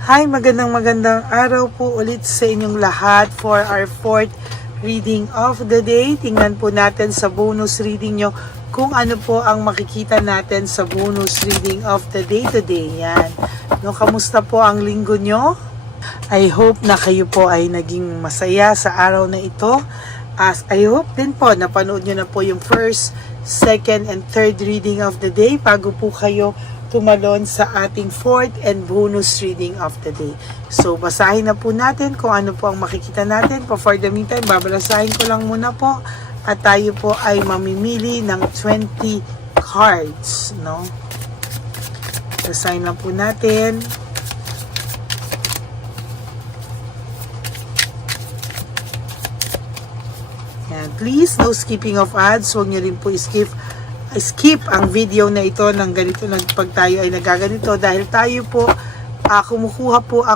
Hi, magandang araw po ulit sa inyong lahat for our fourth reading of the day. Tingnan po natin sa bonus reading nyo kung ano po ang makikita natin sa bonus reading of the day today. Yan. No, kamusta po ang linggo nyo? I hope na kayo po ay naging masaya sa araw na ito. As I hope din po napanood nyo na po yung first, second, and third reading of the day bago po kayo tumalon sa ating fourth and bonus reading of the day. So, basahin na po natin kung ano po ang makikita natin. For the meantime, babalasahin ko lang muna po at tayo po ay mamimili ng 20 cards, no? Basahin lang po natin. Yan. Please, no skipping of ads. Huwag nyo rin po skip ang video na ito ng ganito pag tayo ay nagaganito dahil tayo po kumukuha po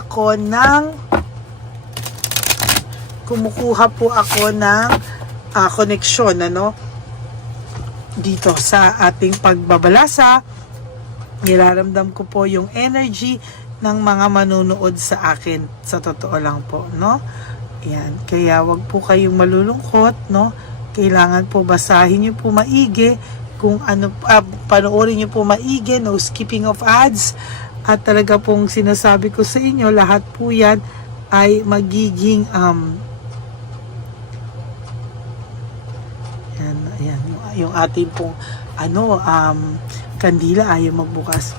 ako ng koneksyon dito sa ating pagbabalasa. Nilaramdam ko po yung energy ng mga manunood sa akin, sa totoo lang po, no? Yan, kaya wag po kayong malulungkot, no? Kailangan po basahin niyo po maigi kung ano, panoorin nyo po maigi, no skipping of ads, at talaga pong sinasabi ko sa inyo, lahat po yan ay magiging yan, yung ating pong kandila ayaw magbukas.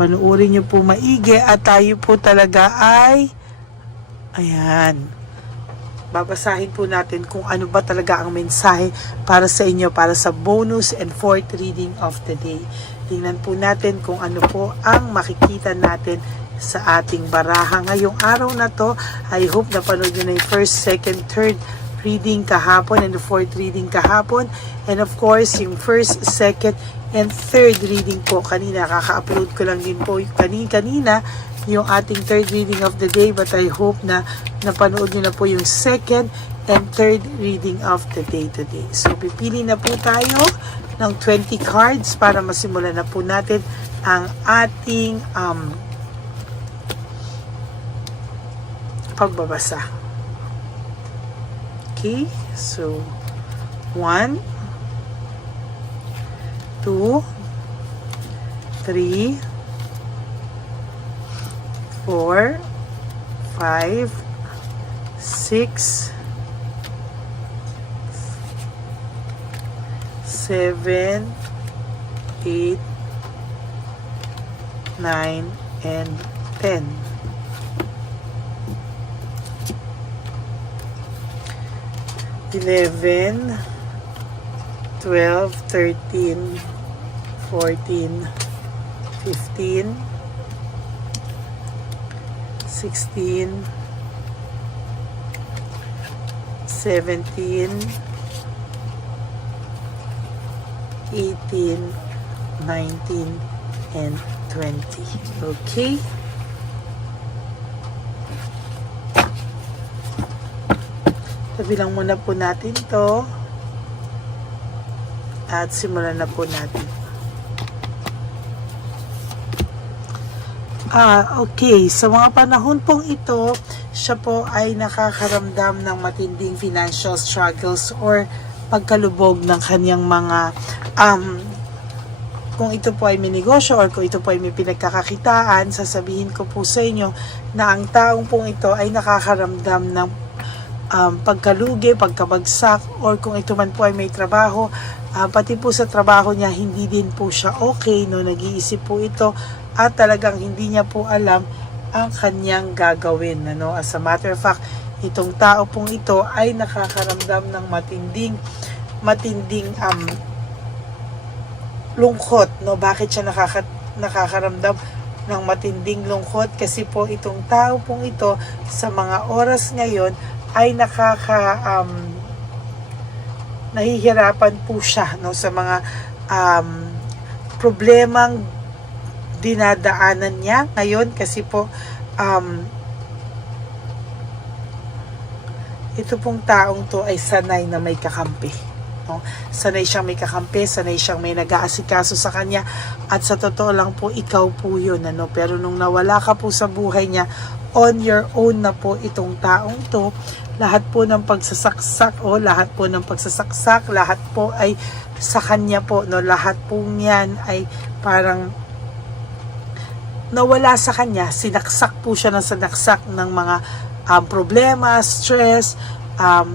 Panoorin nyo po maigi at tayo po talaga ay babasahin po natin kung ano ba talaga ang mensahe para sa inyo, para sa bonus and fourth reading of the day. Tingnan po natin kung ano po ang makikita natin sa ating baraha ngayong araw na to. I hope na panood nyo na yung first, second, third reading kahapon and the fourth reading kahapon. And of course, yung first, second, and third reading po kanina. Kaka-upload ko lang din po kanina yung ating third reading of the day, but I hope na napanood nyo na po yung second and third reading of the day today. So, pipili na po tayo ng 20 cards para masimulan na po natin ang ating pagbabasa. Okay, so 1, 2, 3, 4, 5, 6, 7, 8, 9, and 10. 11, 12, 13, 14, 15, 16, 17, 18, 19, and 20. Okay? Tabilang muna po natin to at simulan na po natin. Okay, sa mga panahon pong ito, siya po ay nakakaramdam ng matinding financial struggles or pagkalubog ng kanyang mga kung ito po ay may negosyo or kung ito po ay may pinagkakakitaan, sasabihin ko po sa inyo na ang taong pong ito ay nakakaramdam ng pagkalugi, pagkabagsak, or kung ito man po ay may trabaho, pati po sa trabaho niya hindi din po siya okay, no? Nag-iisip po ito at talagang hindi niya po alam ang kanyang gagawin, ano? As a matter of fact, itong tao pong ito ay nakakaramdam ng matinding lungkot, no? Bakit siya nakakaramdam ng matinding lungkot? Kasi po itong tao pong ito sa mga oras ngayon ay nahihirapan po siya, no, sa mga problemang dinadaanan niya ngayon kasi po ito pong taong to ay sanay na may kakampi. no? Sanay siyang may kakampi, sanay siyang may nag-aasikaso sa kanya, at sa totoo lang po, ikaw po yun, ano? Pero nung nawala ka po sa buhay niya, on your own na po itong taong to, lahat po ng pagsasaksak, lahat po ay sa kanya po, no? Lahat po niyan ay parang nawala sa kanya, sinaksak po siya ng sinaksak ng mga problema, stress,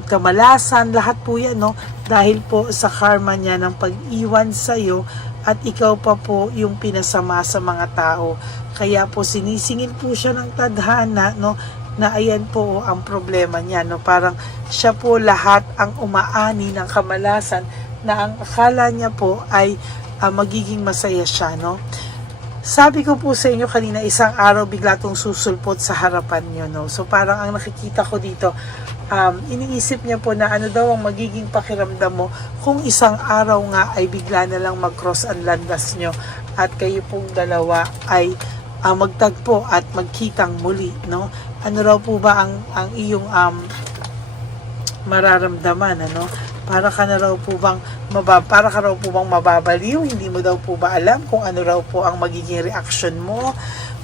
kamalasan, lahat po yan, no? Dahil po sa karma niya ng pag-iwan sa'yo, at ikaw pa po yung pinasama sa mga tao. Kaya po sinisingil po siya ng tadhana, no? Na ayan po ang problema niya, no? Parang siya po lahat ang umaani ng kamalasan na ang akala niya po ay magiging masaya siya, no? Sabi ko po sa inyo kanina, isang araw bigla tong susulpot sa harapan nyo, no? So parang ang nakikita ko dito, iniisip niya po na ano daw ang magiging pakiramdam mo kung isang araw nga ay bigla na lang mag-cross ang landas nyo at kayo pong dalawa ay magtagpo at magkitang muli, no? Ano raw po ba ang iyong mararamdaman, ano? Para ka raw po bang mababaliw? Hindi mo daw po ba alam kung ano raw po ang magiging reaction mo?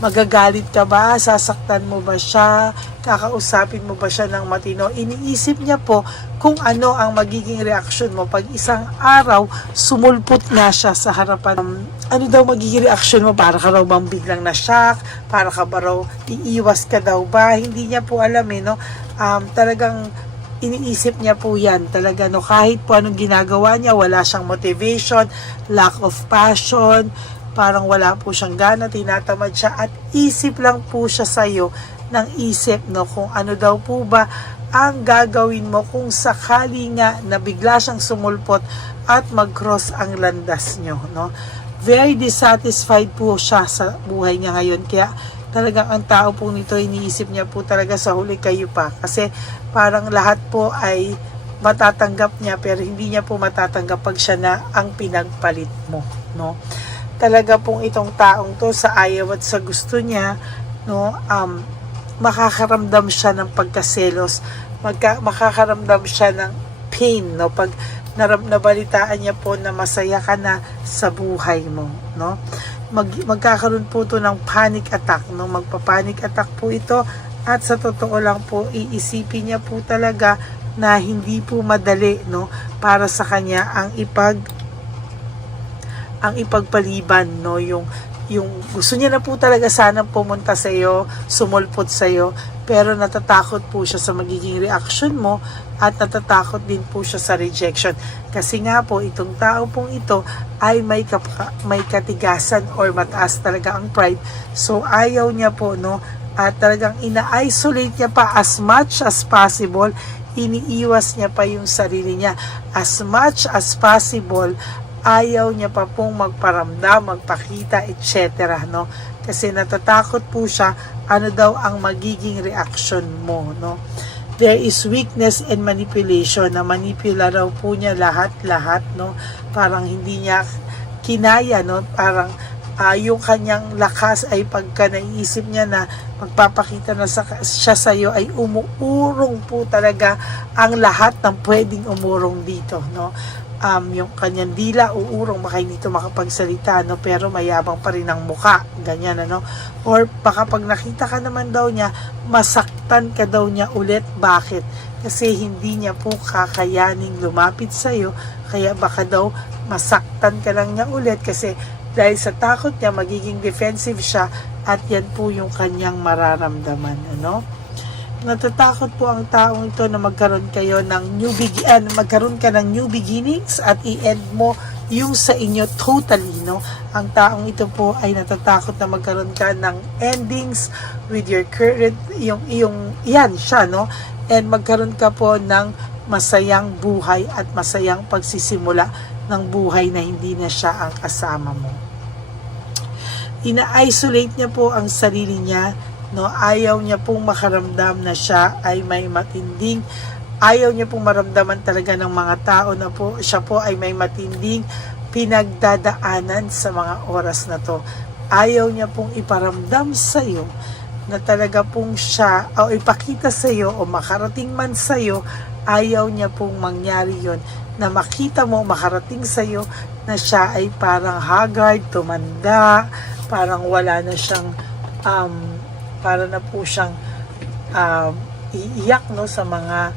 Magagalit ka ba? Sasaktan mo ba siya? Kakausapin mo ba siya ng matino? Iniisip niya po kung ano ang magiging reaction mo pag isang araw sumulpot na siya sa harapan. Ano daw magiging reaction mo? Para ka raw bang biglang na-shock? Para ka ba raw iiwas ka daw ba? Hindi niya po alam, no? Talagang iniisip niya po yan talaga, no? Kahit po anong ginagawa niya, wala siyang motivation, lack of passion, parang wala po siyang gana, tinatamad siya, at isip lang po siya sa'yo ng isip, no? Kung ano daw po ba ang gagawin mo kung sakali nga na bigla siyang sumulpot at mag-cross ang landas nyo, no? Very dissatisfied po siya sa buhay niya ngayon, kaya talagang ang tao po nito, iniisip niya po talaga sa huli kayo pa, kasi parang lahat po ay matatanggap niya, pero hindi niya po matatanggap pag siya na ang pinagpalit mo, no? Talaga pong itong taong to, sa ayaw at sa gusto niya, no, makakaramdam siya ng pagkaselos, makakaramdam siya ng pain, no, pag nabalitaan niya po na masaya ka na sa buhay mo, no? Magkakaroon po to ng panic attack, no? Magpa-panic attack po ito, at sa totoo lang po, iisipin niya po talaga na hindi po madali, no, para sa kanya ang ipagpaliban, no, yung gusto niya na po talaga sana pumunta sa iyo, sumulpot sa iyo, pero natatakot po siya sa magiging reaction mo, at natatakot din po siya sa rejection. Kasi nga po, itong tao pong ito ay may katigasan or mataas talaga ang pride. So ayaw niya po, no, at talagang ina-isolate niya pa as much as possible, iniiwas niya pa yung sarili niya as much as possible. Ayaw niya pa pong magparamdam, magpakita, etc., no? Kasi natatakot po siya ano daw ang magiging reaction mo, no? There is weakness and manipulation, na manipula raw po niya lahat, no? Parang hindi niya kinaya, no? Parang yung kanyang lakas ay pagka naiisip niya na magpapakita na siya sa iyo, ay umuurong po talaga ang lahat ng pwedeng umurong dito, no? Yung kanyang dila uurong, baka hindi ito makapagsalita, no? Pero mayabang pa rin ang muka, ganyan, ano? Or baka pag nakita ka naman daw niya, masaktan ka daw niya ulit. Bakit? Kasi hindi niya po kakayaning lumapit sa iyo, kaya baka daw masaktan ka lang niya ulit, kasi dahil sa takot niya, magiging defensive siya, at yan po yung kanyang mararamdaman, ano? Natatakot po ang taong ito na magkaroon ka ng new beginnings, at i-end mo yung sa inyo totally, no? Ang taong ito po ay natatakot na magkaroon ka ng endings with your current, yan siya, no? And magkaroon ka po ng masayang buhay at masayang pagsisimula ng buhay na hindi na siya ang kasama mo. Ina-isolate niya po ang sarili niya, no? Ayaw niya pong makaramdam na siya ay may matinding, ayaw niya pong maramdaman talaga ng mga tao na po siya po ay may matinding pinagdadaanan sa mga oras na to. Ayaw niya pong iparamdam sa iyo na talaga pong siya, o ipakita sa iyo, o makarating man sa iyo, ayaw niya pong mangyari yon, na makita mo, makarating sa'yo na siya ay parang haggard, tumanda, parang wala na siyang, para na po siyang iiyak, no, sa mga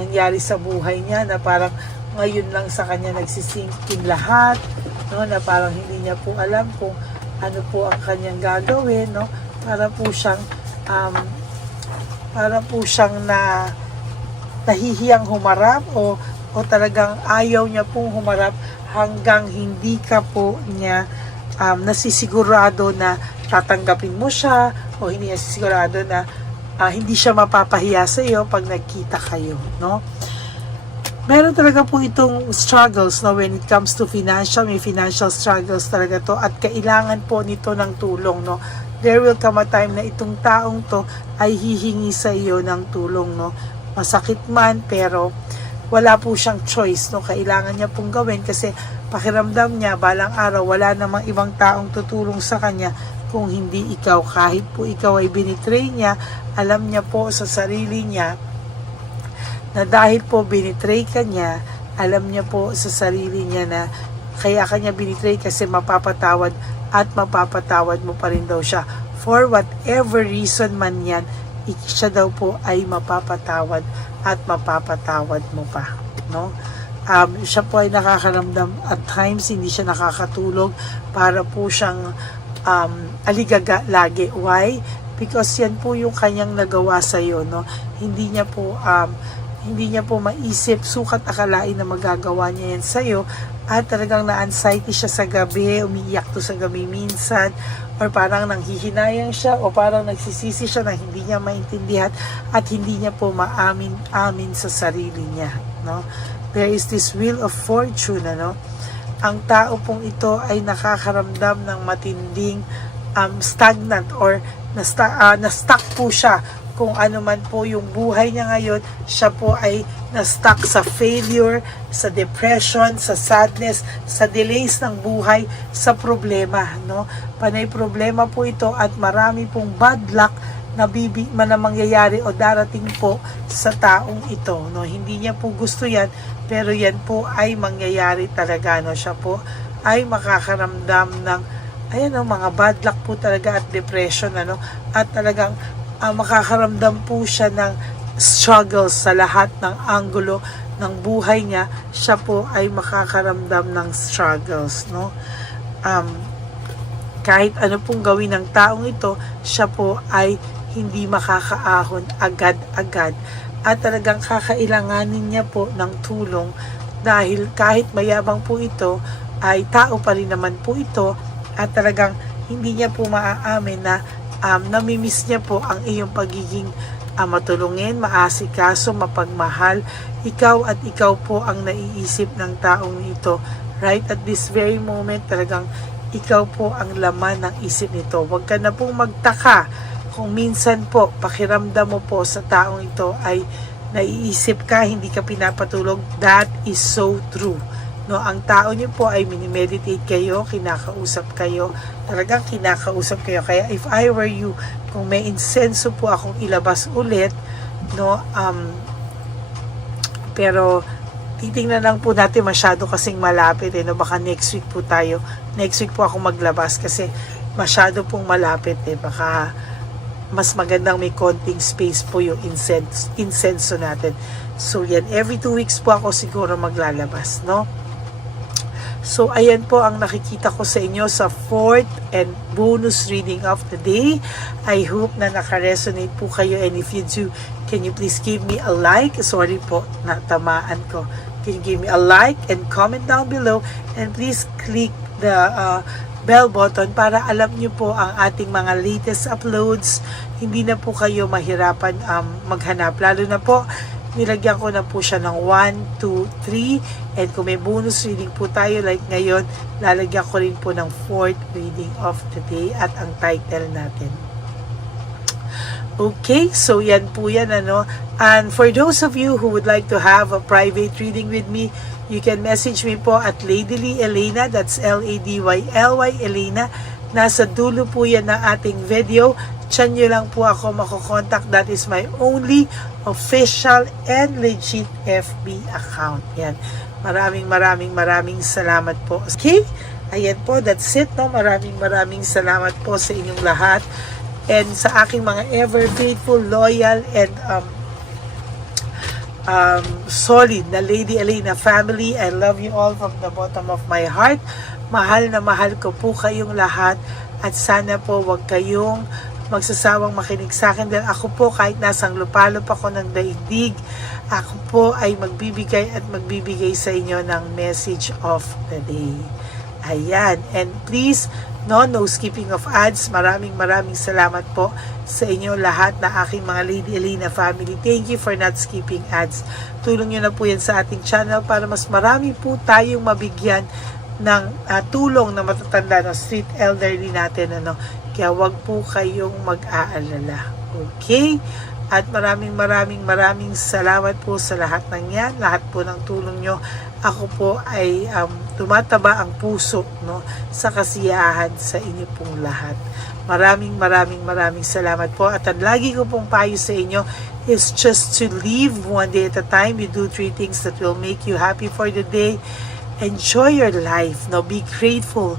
nangyari sa buhay niya, na parang ngayon lang sa kanya nagsisinking lahat, no, na parang hindi niya po alam kung ano po ang kanyang gagawin, no, para po siyang nahihiyang humarap, o talagang ayaw niya pong humarap hanggang hindi ka po niya nasisigurado na tatanggapin mo siya, o hindi niya sigurado na hindi siya mapapahiya sa iyo pag nagkita kayo, no? Meron talaga po itong struggles, no, when it comes to financial, may financial struggles talaga to, at kailangan po nito ng tulong, no. There will come a time na itong taong to ay hihingi sa iyo ng tulong, no. Masakit man, pero wala po siyang choice, no. Kailangan niya pong gawin kasi pakiramdam niya balang araw wala namang ibang taong tutulong sa kanya kung hindi ikaw. Kahit po ikaw ay binitray niya, alam niya po sa sarili niya na dahil po binitray ka niya, alam niya po sa sarili niya na kaya kanya binitray kasi mapapatawad at mapapatawad mo pa rin daw siya. For whatever reason man yan, siya daw po ay mapapatawad at mapapatawad mo pa, no? Siya po ay nakakaramdam at times, hindi siya nakakatulog, para po siyang aligaga lagi. Why? Because yan po yung kanyang nagawa sa iyo, no? Hindi niya po maisip, sukat akalain na magagawa niya yan sa'yo, at talagang na-anxiety siya sa gabi, umiiyak to sa gabi minsan, or parang nanghihinayang siya, o parang nagsisisi siya na hindi niya maintindihan at hindi niya po maamin sa sarili niya, no? There is this wheel of fortune, ano? Ang tao pong ito ay nakakaramdam ng matinding stagnant, or na-stuck po siya. Kung ano man po yung buhay niya ngayon, siya po ay na-stuck sa failure, sa depression, sa sadness, sa delays ng buhay, sa problema, no? Panay problema po ito, at marami pong bad luck na mangyayari o darating po sa taong ito, no? Hindi niya po gusto yan, pero yan po ay mangyayari talaga, no? Siya po ay makakaramdam ng mga bad luck po talaga at depression, ano? At talagang makakaramdam po siya ng struggles sa lahat ng anggulo ng buhay niya. Siya po ay makakaramdam ng struggles, no? Kahit ano pong gawin ng taong ito, siya po ay hindi makakaahon agad-agad, at talagang kakailanganin niya po ng tulong, dahil kahit mayabang po ito, ay tao pa rin naman po ito, at talagang hindi niya po maaamin na namimiss niya po ang iyong pagiging matulungin, maasikaso, mapagmahal. Ikaw at ikaw po ang naiisip ng taong ito. Right at this very moment, talagang ikaw po ang laman ng isip nito. Huwag ka na pong magtaka kung minsan po pakiramdam mo po sa taong ito ay naiisip ka, hindi ka pinapatulog. That is so true, no? Ang tao niyo po ay minimeditate kayo, kinakausap kayo, talagang kinakausap kayo. Kaya if I were you, kung may insenso po akong ilabas ulit, no, pero titingnan lang po natin, masyado kasing malapit, no? Baka next week po po ako maglabas kasi masyado pong malapit, baka mas magandang may konting space po yung insenso natin. So yan, every 2 weeks po ako siguro maglalabas, no? So, ayan po ang nakikita ko sa inyo sa 4th and bonus reading of the day. I hope na naka-resonate po kayo, and if you do, can you please give me a like? Sorry po, natamaan ko. Can you give me a like and comment down below, and please click the bell button para alam nyo po ang ating mga latest uploads. Hindi na po kayo mahirapan maghanap. Lalo na po, nilagyan ko na po siya ng 1, 2, 3, and kung may bonus reading po tayo like ngayon, lalagyan ko rin po ng 4th reading of the day at ang title natin. Okay, so yan po yan, ano. And for those of you who would like to have a private reading with me, you can message me po at Ladyly Elena, that's Ladyly Elena. Nasa dulo po yan ng ating video. Diyan nyo lang po ako makokontak. That is my only official and legit FB account. Yan. Maraming salamat po. Okay? Ayan po, that's it. No? Maraming salamat po sa inyong lahat. And sa aking mga ever faithful, loyal, and solid na Lady Elena family. I love you all from the bottom of my heart. Mahal na mahal ko po kayong lahat. At sana po wag kayong magsasawang makinig sa akin dahil ako po kahit nasang lupalop ako ng daigdig, ako po ay magbibigay sa inyo ng message of the day. Ayan. And please, no skipping of ads. Maraming salamat po sa inyo lahat na aking mga Lady Elena family. Thank you for not skipping ads. Tulong nyo na po yan sa ating channel para mas marami po tayong mabigyan ng tulong na matatanda na street elderly natin. Kaya wag po kayong mag-aalala. Okay? At maraming salamat po sa lahat ng yan. Lahat po ng tulong nyo. Ako po ay tumataba ang puso sa kasiyahan sa inyo pong lahat. Maraming salamat po. At ang lagi ko pong payo sa inyo is just to live one day at a time. You do 3 things that will make you happy for the day. Enjoy your life. Be grateful.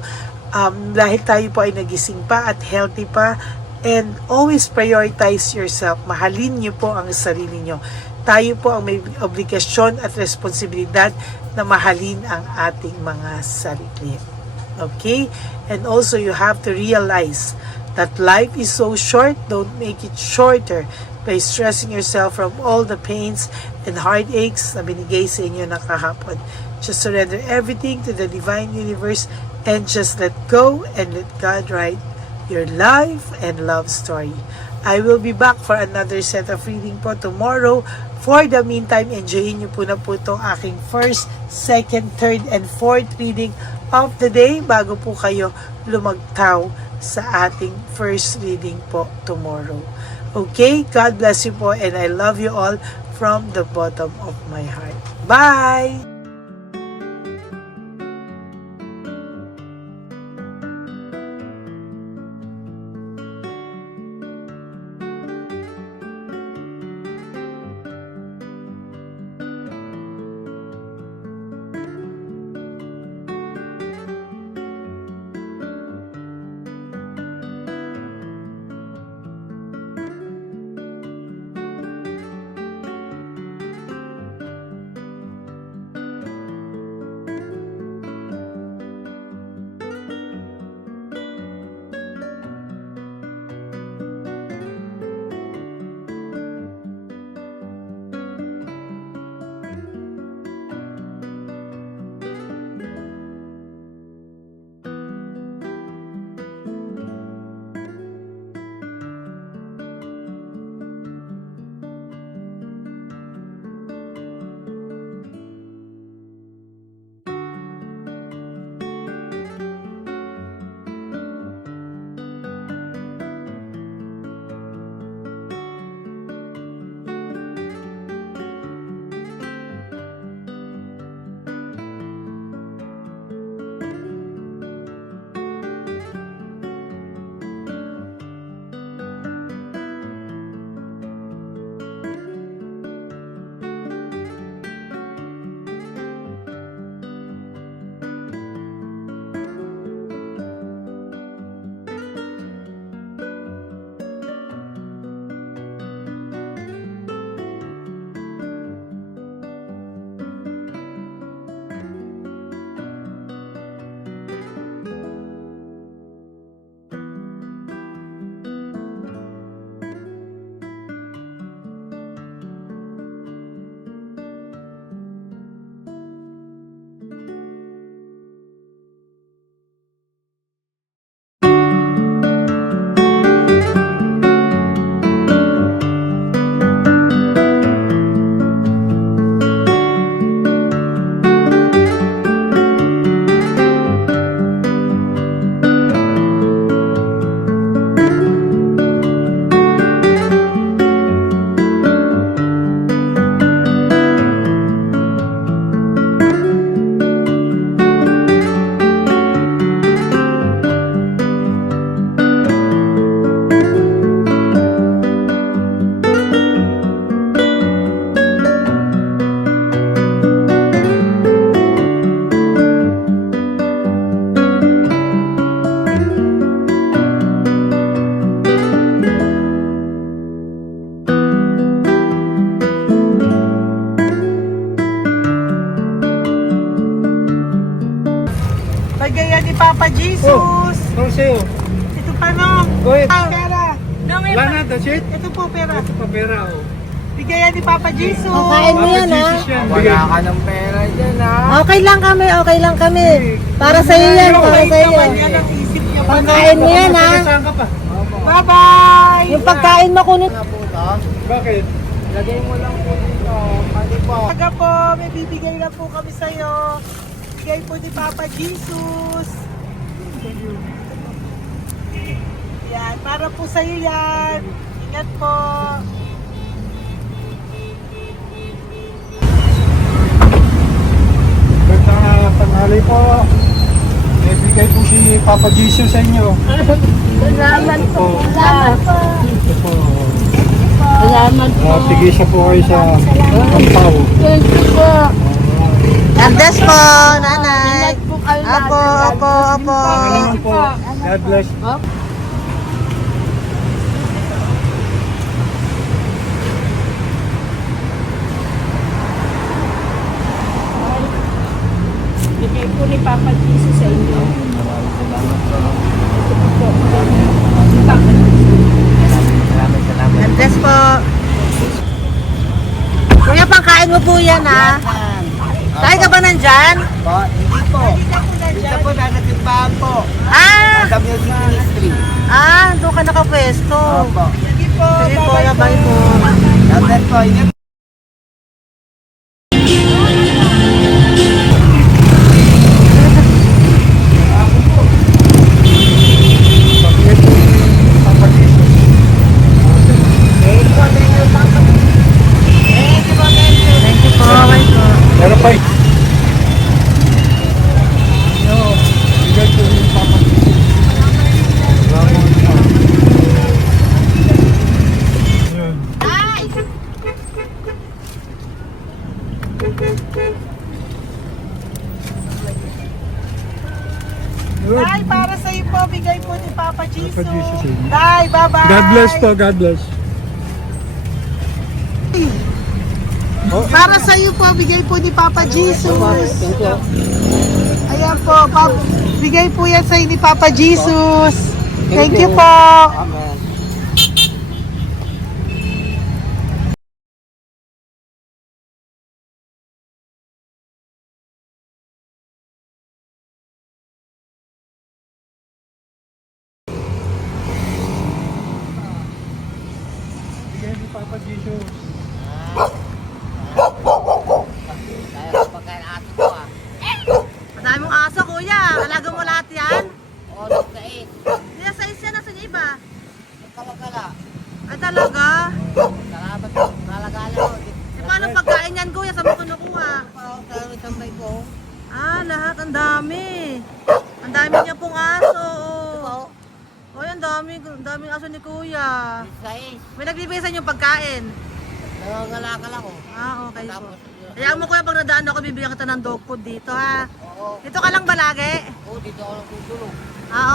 Dahil tayo po ay nagising pa at healthy pa. And always prioritize yourself. Mahalin niyo po ang sarili niyo. Tayo po ang may obligasyon at responsibilidad na mahalin ang ating mga sarili. Okay? And also you have to realize that life is so short. Don't make it shorter by stressing yourself from all the pains and heartaches na binigay sa inyo ng kahapon. Just surrender everything to the divine universe and just let go and let God write your life and love story. I will be back for another set of reading po tomorrow. For the meantime, enjoyin nyo po na po itong aking first, second, third, and fourth reading of the day bago po kayo lumagtaw sa ating first reading po tomorrow. Okay? God bless you po and I love you all from the bottom of my heart. Bye! Go ahead. Pera. Wala na, that's it. Ito po, pera. Ito pa pera, oh. Bigay yan ni Papa Jesus. Kain mo yan, ha? Jesus yan. Wala ka ng pera dyan, ha? Okay lang kami, okay lang kami. Para sa iyo yan, para sa iyo. Naman yan ang isip niyo. Pagkain mo yan, ha? Saan ka pa? Bye-bye! Yung pagkain mo kunin. Nga po ito. Bakit? Lagay mo lang po dito. Pati po. Aga po, may bibigay na po kami sa'yo. Bigay po ni Papa Jesus. Yan, para po sa'yo yan. Ingat po. Ganda tanghali po. May bigay po si Papa Jesus sa inyo. Salamat po. Salamat po. Ito po. Salamat po. Sige siya po kayo sa Pampaw. Thank you po. Andes po, nanay. Apo, apo, apo. Pangalaman po. God bless. Bigay po ni Papa Jesus sa inyo. Salamat. Andes po. Kuya, pangkain mo po yan, ha? Kain ka ba nandyan? Po, hindi po. Dito po, nanatimbahan po. Ah! Sa Music Ministry. Doon ka nakapwesto. Opo. Sige po, bye po. God bless po. Ingat. Papa Jesus. Thank you po, bye po. Meron pa eh. Yo, bigay po ni Papa Jesus. Salamat po. Yun. Good. Tay, para sa'yo po, bigay po ni Papa Jesus. Papa Jesus, eh. Tay, bye-bye. God bless po, God bless. Para sa'yo po, bigay po ni Papa Jesus. Ayan po, bigay po yan sa'yo ni Papa Jesus. Thank you po. Amen. Bigay ni Papa Jesus. Kaya ko pagkain ato po, ha? Madami mong aso, kuya. Alaga mo lahat yan. O, nagkait. Kaya sa isya, nasa niya iba. Kalagala. Ay talaga. Salamat po. Kalagala ko. E paano pagkain yan, kuya? Saan mo kinukuha? Sa tambay ko. Lahat. Ang dami. Ang dami niya pong aso. Oy, ang daming aso ni kuya. Sais. May nagbibigay sa inyong pagkain. Nangangalakal ako. Okay po. Tapos, Kaya mo kuya, pag nadaan ako, bibigyan kita ng dog food dito, ha? oo. Dito ka lang ba lagi? Oo, dito ako lang tutulog.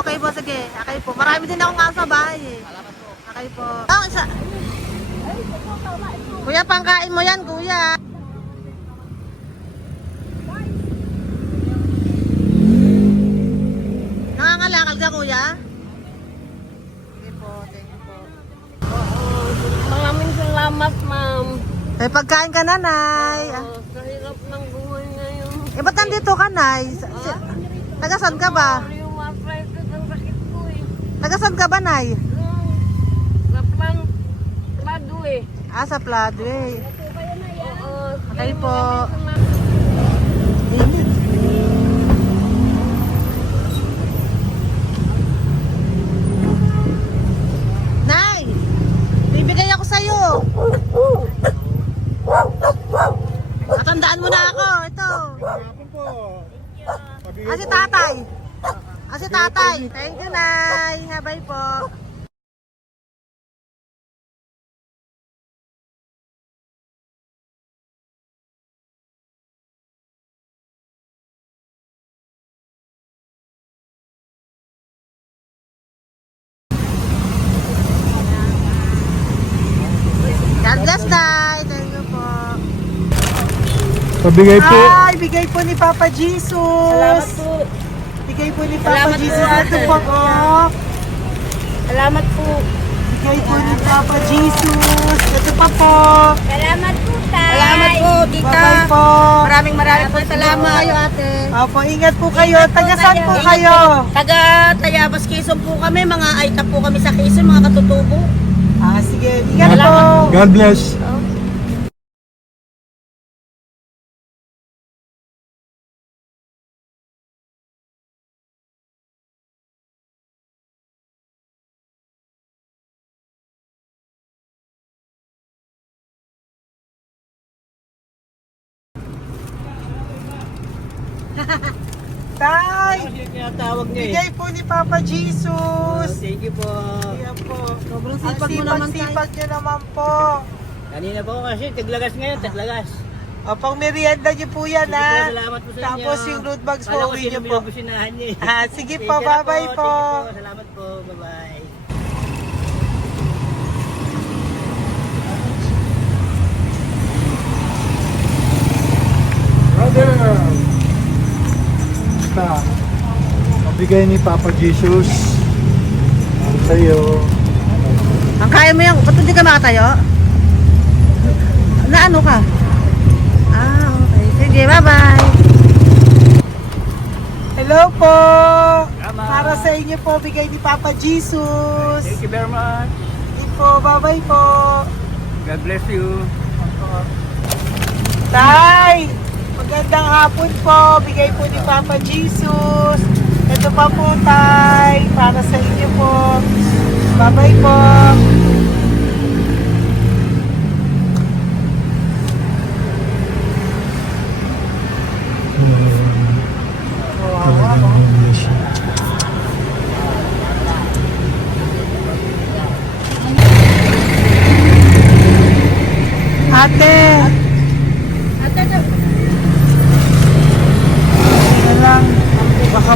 Okay po, sige. Okay po. Marami din akong aso sa bahay, eh. Salamat po. Okay po. Isa. Kuya, pangkain mo yan, kuya. Nangangalakal ka, kuya? Sige po, thank you po. Maraming salamat, ma'am. May pagkain ka, nanay. Sa hirap ng buhay ngayon. Ba't nandito ka, nay? Tagasan ka ba? Yung arthritis ang sakit ko eh. Tagasan ka ba, nay? Lapang lado eh. Sa Pladway. Oo. Okay po. Nay! Bibigay ako sa'yo. Matandaan mo na ako. Ito. Ako po. Si tatay. Si tatay. Thank you, Nay. Habay po. God bless, Nay. Thank you po. Pabigay po. Ay, bigay po ni Papa Jesus. Salamat po. Bigay po ni Papa Salamat Jesus. po, Ito ate. po, oh. Salamat po. Bigay po ni Papa Jesus. Ito pa po. Salamat po, Tay. Salamat po, tita. Bye-bye po. Maraming po salamat. Kayo, ate. Opo, ingat po kayo. Taga saan po kayo? Taga Tayabas, Quezon po kami. Mga aita po kami sa Quezon, mga katutubo. Sige, ingat po. God bless. Tay, Tinatawag niya bigay po ni Papa Jesus. Thank you po. Ayan po. Sobrang Ang sipag mo naman, Tay. sipag nyo naman po. Kanina po kasi taglagas ngayon, taglagas. O, pang merienda nyo po yan, Sige po, ha? salamat po sa inyo. Tapos yung road bags po, Kala ko uwi nyo sino po. binubusinahan niya eh. Sige Thank po, you na bye-bye po. Thank you po. Salamat po. Bye-bye. Brother! Basta, mabigay ni Papa Jesus sa'yo. Ang kaya mo yan, ba't hindi ka makatayo? Na ano ka? Okay. Sige, bye-bye. Hello po. Tama. Para sa inyo po, bigay ni Papa Jesus. Thank you very much. Sige po, bye-bye po. God bless you. Tay, magandang hapon po. Bigay po ni Papa Jesus. Ito pa po, Tay. Para sa inyo po. Bye-bye po. Ate, na lang, baka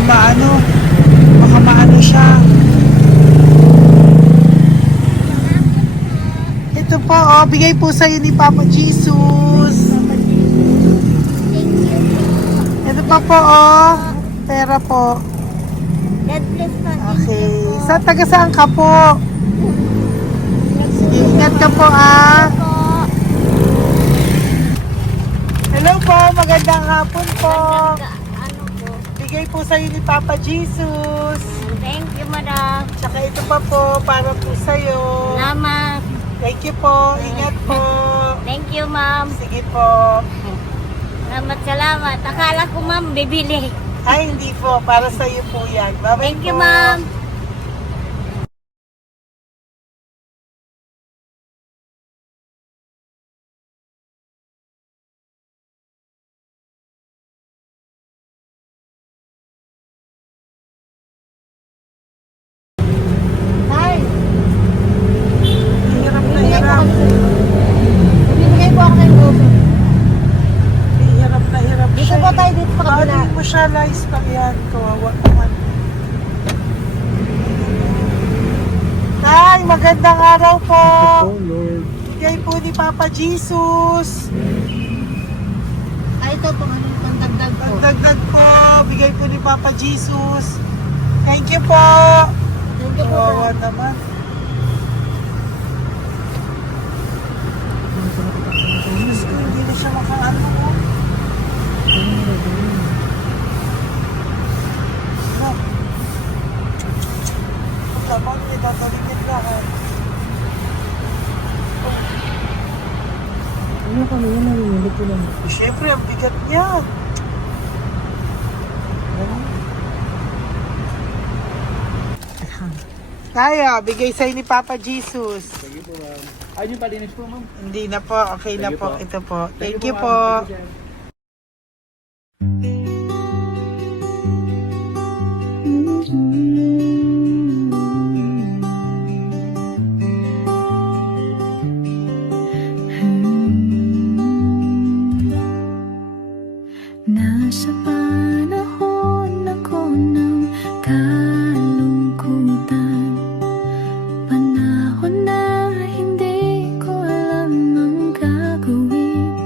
maano siya. Ito po, bigay po sa'yo ni Papa Jesus. Ito pa po, pera po. God bless po. Okay, taga saan ka po? Sige, ingat ka po, Hello po, magandang hapon po. Ano po? Bigay po sa'yo ni Papa Jesus. Thank you, madam. Tsaka ito pa po, para po sa'yo. Salamat. Thank you po, ingat po. Thank you, ma'am. Sige po. Salamat. Akala ko, ma'am, bibili. Ay, hindi po, para sa'yo po yan. Bye-bye Thank you, po. ma'am. Hi. Hirap na hirap. Bibigay po ako ng goso. Hirap na hirap Dito siya. po tayo, dito sa kabila. Hindi mo siya lies pa yan. Kawawa naman. Tay, magandang araw po. Oh Lord. Bigay po ni Papa Jesus. Ay, ito po, ano yung dagdag po. Dagdag po. Bigay po ni Papa Jesus. Thank you po. Thank you po. Kawawa naman. Diyos ko, hindi na siya makaano po. Dapat may tatalimit lahat. Ano kami yun, nalilito ko lang. Siyempre, ang bigat niya. Kaya, bigay sa'yo ni Papa Jesus. Thank you po, ma'am. Ay, yung palinis po, ma'am. Hindi na po, okay na Thank you po. po. Ito po. Thank you ma'am. po. Thank you, sir. Nasa panahon ako ng kalungkutan, panahon na hindi ko alam ang gagawin.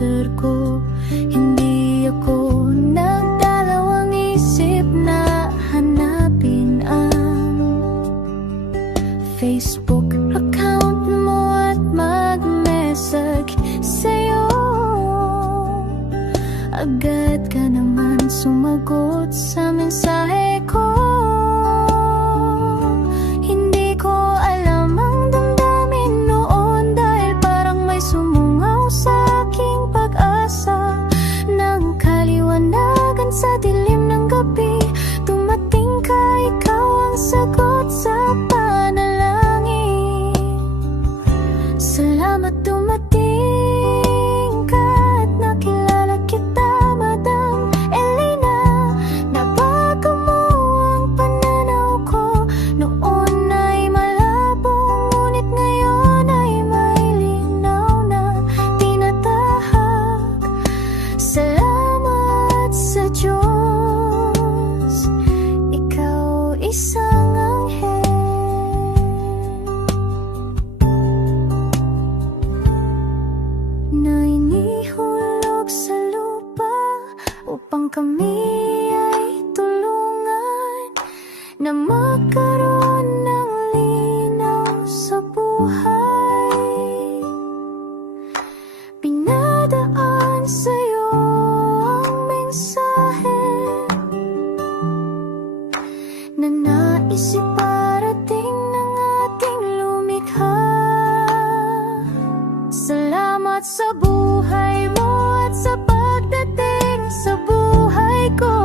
puser ko. Hindi ako nagdalawang isip na hanapin ang Facebook account mo at mag-message sa'yo. Agad ka naman sumagot sa mensahe ko. Hindi ko alam ang damdamin noon, dahil parang may sumungaw sa aking pag-asa. Nang kaliwanagan sa dilim ng gabi, dumating ka, ikaw ang sagot sa panalangin. Salamat dumating ka at nakilala kita, Madam Elena. Nabago mo ang pananaw ko. Noon ay malabo, ngunit ngayon ay may linaw na tinatahak. Salamat sa Diyos, ikaw isang anghel na inihulog sa lupa upang kami ay tulungan na magkaroon ng linaw sa buhay. Pinadaan sa'yo ang mensahe na nais iparating ng ating lumikha. Salamat sa buhay mo at sa pagdating sa buhay ko.